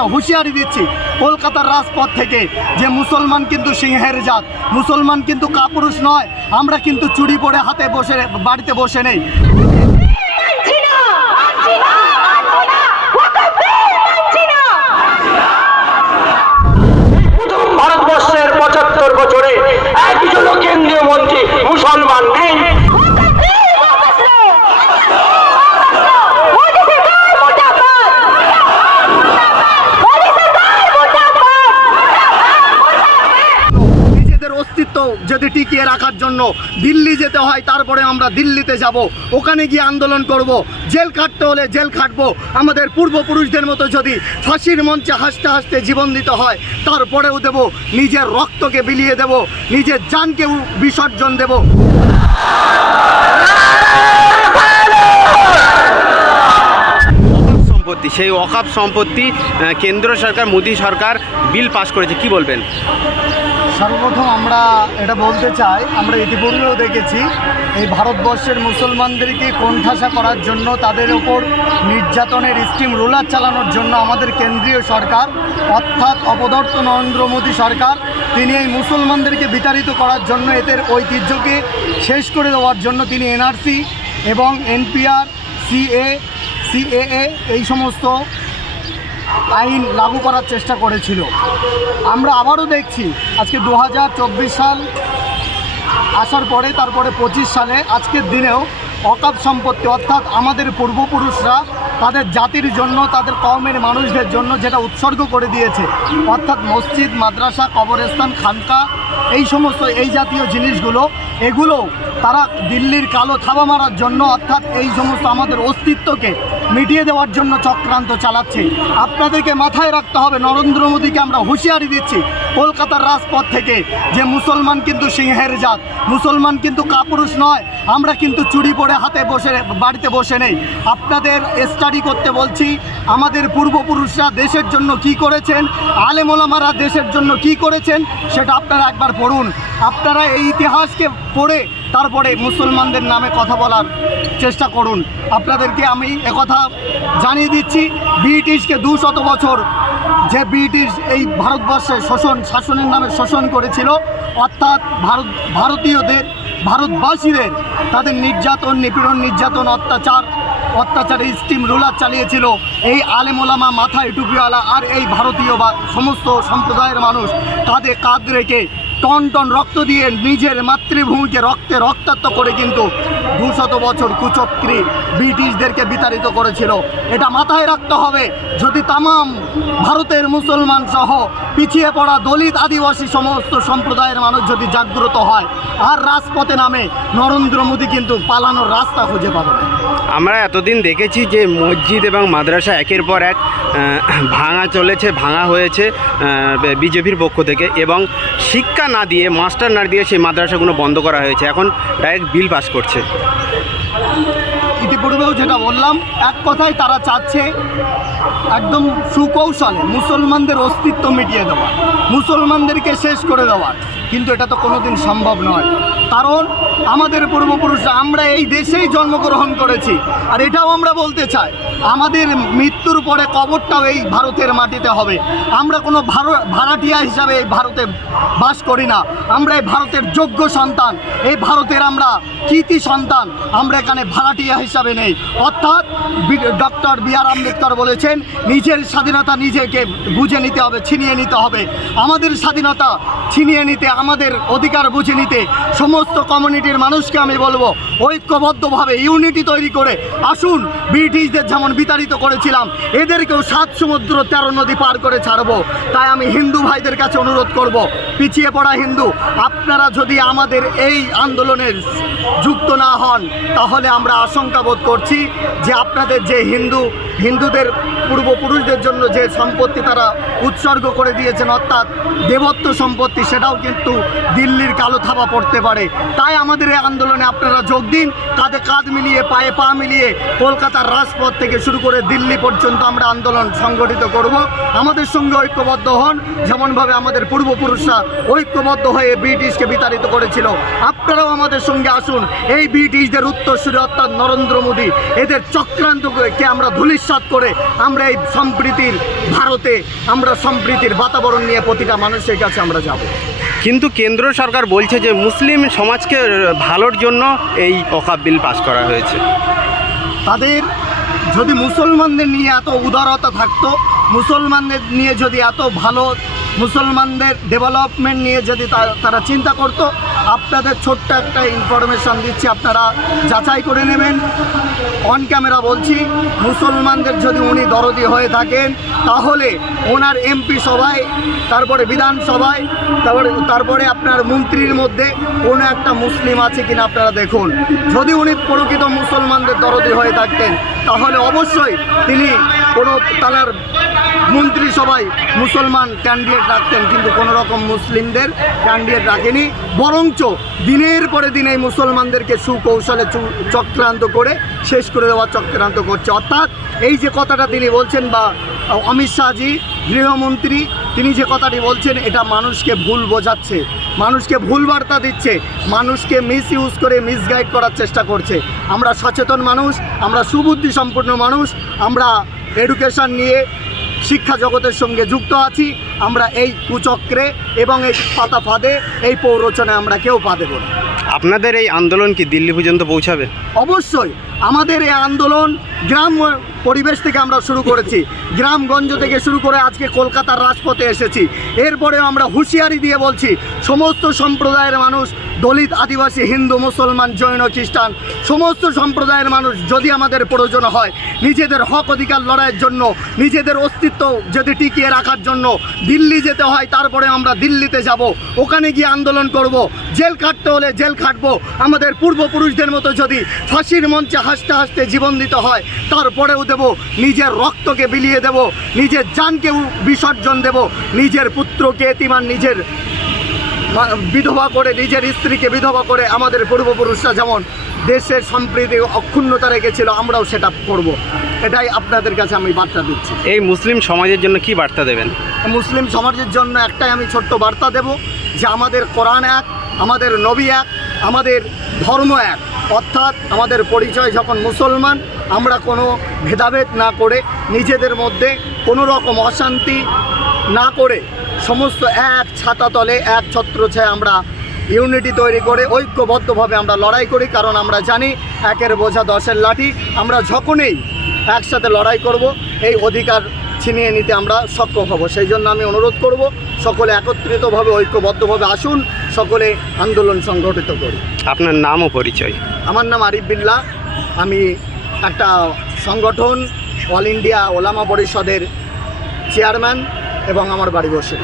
আমরা হুঁশিয়ারি দিচ্ছি কলকাতার রাজপথ থেকে যে মুসলমান কিন্তু সিংহের জাত, মুসলমান কিন্তু কাপুরুষ নয়, আমরা কিন্তু চুরি পরে হাতে বসে, বাড়িতে বসে নেই। রাখার জন্য দিল্লি যেতে হয়, তারপরে আমরা দিল্লিতে যাব। ওখানে গিয়ে আন্দোলন করব। জেল খাটতে হলে জেল খাটবো। আমাদের পূর্বপুরুষদের মতো যদি ফাঁসির মঞ্চে হাসতে হাসতে জীবন দিতে হয়, তারপরেও দেব, নিজের রক্তকে বিলিয়ে দেব, নিজের জানকেও বিসর্জন দেব। সম্পত্তি, সেই অকাপ সম্পত্তি কেন্দ্র সরকার, মোদী সরকার বিল পাশ করেছে, কি বলবেন? সর্বপ্রথম আমরা এটা বলতে চাই, আমরা ইতিপূর্বেও দেখেছি, এই ভারতবর্ষের মুসলমানদেরকে কোণঠাসা করার জন্য, তাদের ওপর নির্যাতনের স্টিম রোলার চালানোর জন্য আমাদের কেন্দ্রীয় সরকার, অর্থাৎ অপদর্থ নরেন্দ্র মোদী সরকার, তিনি এই মুসলমানদেরকে বিতাড়িত করার জন্য, এদের ঐতিহ্যকে শেষ করে দেওয়ার জন্য তিনি এনআরসি এবং এনপিআর সিএ সিএএ এই সমস্ত আইন লাগু করার চেষ্টা করেছিল। আমরা আবারও দেখছি, আজকে দু হাজার চব্বিশ সাল আসার পরে, তারপরে পঁচিশ সালে, আজকের দিনেও অকাপ সম্পত্তি, অর্থাৎ আমাদের পূর্বপুরুষরা তাদের জাতির জন্য, তাদের কমের মানুষদের জন্য যেটা উৎসর্গ করে দিয়েছে, অর্থাৎ মসজিদ, মাদ্রাসা, কবরস্থান, খানকা, এই সমস্ত এই জাতীয় জিনিসগুলো এগুলো তারা দিল্লির কালো থাবা মারার জন্য, অর্থাৎ এই সমস্ত আমাদের অস্তিত্বকে মিটিয়ে দেওয়ার জন্য চক্রান্ত চালাচ্ছে। আপনাদেরকে মাথায় রাখতে হবে, নরেন্দ্র মোদীকে আমরা হুঁশিয়ারি দিচ্ছি কলকাতার রাজপথ থেকে যে মুসলমান কিন্তু সিংহের জাত, মুসলমান কিন্তু কাপুরুষ নয়, আমরা কিন্তু চুরি পরে হাতে বসে, বাড়িতে বসে নেই। আপনাদের স্টাডি করতে বলছি, আমাদের পূর্বপুরুষরা দেশের জন্য কি করেছেন, আলেমোলামারা দেশের জন্য কি করেছেন, সেটা আপনারা একবার পড়ুন। আপনারা এই ইতিহাসকে পড়ে তারপরে মুসলমানদের নামে কথা বলার চেষ্টা করুন। আপনাদেরকে আমি একথা জানিয়ে দিচ্ছি, ব্রিটিশকে দু শত বছর যে ব্রিটিশ এই ভারতবর্ষে শোষণ, শাসনের নামে শোষণ করেছিল, অর্থাৎ ভারত, ভারতীয়দের, ভারতবাসীদের তাদের নির্যাতন, নিপীড়ন, নির্যাতন, অত্যাচার অত্যাচারের স্টিম রোলার চালিয়েছিল। এই আলেমোলামা মাথায় টুপিওয়ালা আর এই ভারতীয় বা সমস্ত সম্প্রদায়ের মানুষ কাঁধে কাঁধ রেখে টন টন রক্ত দিয়ে নিজের মাতৃভূমিকে রক্তে রক্তাক্ত করে কিন্তু দুশত বছর কুচক্রি ব্রিটিশদেরকে বিতাড়িত করেছিল। এটা মাথায় রাখতে হবে, যদি তামাম ভারতের মুসলমান সহ পিছিয়ে পড়া দলিত আদিবাসী সমস্ত সম্প্রদায়ের মানুষ যদি জাগ্রত হয়, আর রাজপথে নামে, নরেন্দ্র মোদী কিন্তু পালানোর রাস্তা খুঁজে পাবে না। আমরা এতদিন দেখেছি যে মসজিদ এবং মাদ্রাসা একের পর এক ভাঙা চলেছে, ভাঙা হয়েছে বিজেপির পক্ষ থেকে এবং শিক্ষা না দিয়ে, মাস্টার না দিয়ে সেই মাদ্রাসাগুলো বন্ধ করা হয়েছে। এখন ডাইরেক্ট বিল পাস করছে। ইতিপূর্বেও যেটা বললাম, এক কথায় তারা চাচ্ছে একদম সুকৌশলে মুসলমানদের অস্তিত্ব মিটিয়ে দেওয়া, মুসলমানদেরকে শেষ করে দেওয়া। কিন্তু এটা তো কোনোদিন সম্ভব নয়। কারণ আমাদের পূর্বপুরুষরা আমরা এই দেশেই জন্মগ্রহণ করেছি। আর এটাও আমরা বলতে চাই। আমাদের মৃত্যুর পরে কবরটাও এই ভারতের মাটিতে হবে। আমরা কোনো ভাড়াটিয়া হিসাবে এই ভারতে বাস করি না। আমরা এই ভারতের যোগ্য সন্তান। এই ভারতের আমরা কৃতি সন্তান। আমরা এখানে ভাড়াটিয়া হিসাবে নেই। অর্থাৎ ডক্টর বি আর আম্বেদকর বলেছেন, নিজের স্বাধীনতা নিজেকে বুঝে নিতে হবে, ছিনিয়ে নিতে হবে। আমাদের স্বাধীনতা ছিনিয়ে নিতে, আমাদের অধিকার বুঝে নিতে সমস্ত কমিউনিটির মানুষকে আমি বলব, ঐক্যবদ্ধভাবে ইউনিটি তৈরি করে আসুন, ব্রিটিশদের যেমন বিতাড়িত করেছিলাম, এদেরকেও সাত সমুদ্র তেরো নদী পার করে ছাড়বো। তাই আমি হিন্দু ভাইদের কাছে অনুরোধ করব, পিছিয়ে পড়া হিন্দু, আপনারা যদি আমাদের এই আন্দোলনের যুক্ত না হন, তাহলে আমরা আশঙ্কা বোধ করছি যে আপনাদের যে হিন্দু, হিন্দুদের পূর্বপুরুষদের জন্য যে সম্পত্তি তারা উৎসর্গ করে দিয়েছেন, অর্থাৎ দেবত্ব সম্পত্তি, সেটাও কিন্তু দিল্লির কালো থাবা পড়তে পারে। তাই আমাদের এই আন্দোলনে আপনারা যোগ দিন কাঁধে কাঁধ মিলিয়ে, পায়ে পা মিলিয়ে কলকাতার রাজপথ থেকে শুরু করে দিল্লি পর্যন্ত আমরা আন্দোলন সংগঠিত করব। আমাদের সঙ্গে ঐক্যবদ্ধ হন। যেমনভাবে আমাদের পূর্বপুরুষরা ঐক্যবদ্ধ হয়ে ব্রিটিশকে বিতাড়িত করেছিল। আপনারাও আমাদের সঙ্গে আসুন। এই ব্রিটিশদের উত্তরসূরি অর্থাৎ নরেন্দ্র মোদী এদের চক্রান্তকে আমরা ধূলিসাৎ করে আমরা এই সম্প্রীতির ভারতে আমরা সম্প্রীতির বাতাবরণ নিয়ে প্রতিটা মানুষের কাছে আমরা যাব। কিন্তু কেন্দ্র সরকার বলছে যে মুসলিম সমাজকে ভালোর জন্য এই অকাব বিল পাশ করা হয়েছে। তাদের যদি মুসলমানদের নিয়ে এত উদারতা থাকতো, মুসলমানদের নিয়ে যদি এত ভালো, মুসলমানদের ডেভেলপমেন্ট নিয়ে যদি তারা চিন্তা করতো আপনাদের ছোট্ট একটা ইনফরমেশান দিচ্ছি, আপনারা যাচাই করে নেবেন। অন ক্যামেরা বলছি, মুসলমানদের যদি উনি দরদি হয়ে থাকেন, তাহলে ওনার এমপি সভায়, তারপরে বিধানসভায়, তারপরে তারপরে আপনার মন্ত্রীর মধ্যে কোনো একটা মুসলিম আছে কিনা আপনারা দেখুন। যদি উনি প্রকৃত মুসলমানদের দরদি হয়ে থাকতেন, তাহলে অবশ্যই তিনি কোনো তার মন্ত্রিসভায় মুসলমান ক্যান্ডিডেট রাখতেন, কিন্তু কোনো রকম মুসলিমদের ক্যান্ডিডেট রাখেনি। বরঞ্চ দিনের পরে দিন এই মুসলমানদেরকে সুকৌশলে চক্রান্ত করে, শেষ করে দেওয়ার চক্রান্ত করছে। অর্থাৎ এই যে কথাটা তিনি বলছেন বা অমিত শাহজি, গৃহমন্ত্রী, তিনি যে কথাটি বলছেন, এটা মানুষকে ভুল বোঝাচ্ছে, মানুষকে ভুল বার্তা দিচ্ছে, মানুষকে মিস ইউজ করে মিসগাইড করার চেষ্টা করছে। আমরা সচেতন মানুষ, আমরা সুবুদ্ধি সম্পন্ন মানুষ, আমরা এডুকেশন নিয়ে শিক্ষা জগতের সঙ্গে যুক্ত আছি। আমরা এই কুচক্রে এবং এই পাতা ফাঁদে এই পৌরচনে আমরা কেউ পা দেব না। আপনাদের এই আন্দোলন কি দিল্লি পর্যন্ত পৌঁছাবে? অবশ্যই। আমাদের এই আন্দোলন গ্রাম পরিবেশ থেকে আমরা শুরু করেছি। গ্রামগঞ্জ থেকে শুরু করে আজকে কলকাতার রাজপথে এসেছি। এরপরেও আমরা হুঁশিয়ারি দিয়ে বলছি, সমস্ত সম্প্রদায়ের মানুষ, দলিত, আদিবাসী, হিন্দু, মুসলমান, জৈন, খ্রিস্টান, সমস্ত সম্প্রদায়ের মানুষ যদি আমাদের প্রয়োজন হয়, নিজেদের হক অধিকার লড়াইয়ের জন্য, নিজেদের অস্তিত্ব যদি টিকিয়ে রাখার জন্য দিল্লি যেতে হয়, তারপরে আমরা দিল্লিতে যাব, ওখানে গিয়ে আন্দোলন করব, জেল খাটতে হলে জেল খাটবো, আমাদের পূর্বপুরুষদের মতো যদি ফাঁসির মঞ্চে হাসতে হাসতে জীবন দিতে হয়, তারপরেও দেব নিজের রক্তকে বিলিয়ে দেব নিজের জানকে বিসর্জন দেব নিজের পুত্রকে এতিমান নিজের বিধবা করে নিজের স্ত্রীকে বিধবা করে আমাদের পূর্বপুরুষরা যেমন দেশের সম্প্রীতি অক্ষুণ্ণতা রেখেছিল আমরাও সেটা করব। এটাই আপনাদের কাছে আমি বার্তা দিচ্ছি। এই মুসলিম সমাজের জন্য কি বার্তা দেবেন? মুসলিম সমাজের জন্য একটাই আমি ছোট্ট বার্তা দেব যে আমাদের কোরআন এক আমাদের নবী এক আমাদের ধর্ম এক। অর্থাৎ আমাদের পরিচয় যখন মুসলমান, আমরা কোনো ভেদাভেদ না করে নিজেদের মধ্যে কোনো রকম অশান্তি না করে সমস্ত এক ছাতা তলে, এক ছত্রছায় আমরা ইউনিটি তৈরি করে, ঐক্যবদ্ধভাবে আমরা লড়াই করি। কারণ আমরা জানি একের বোঝা দশের লাঠি। আমরা যখনই একসাথে লড়াই করব, এই অধিকার ছিনিয়ে নিতে আমরা সক্ষম হব। সেই জন্য আমি অনুরোধ করব, সকলে একত্রিতভাবে, ঐক্যবদ্ধভাবে আসুন। সকলে আন্দোলন সংগঠিত করি। আপনার নামও ও পরিচয়। আমার নাম আরিফ বিল্লা। আমি একটা সংগঠন অল ইন্ডিয়া ওলামা পরিষদের চেয়ারম্যান এবং আমার বাড়ি বসে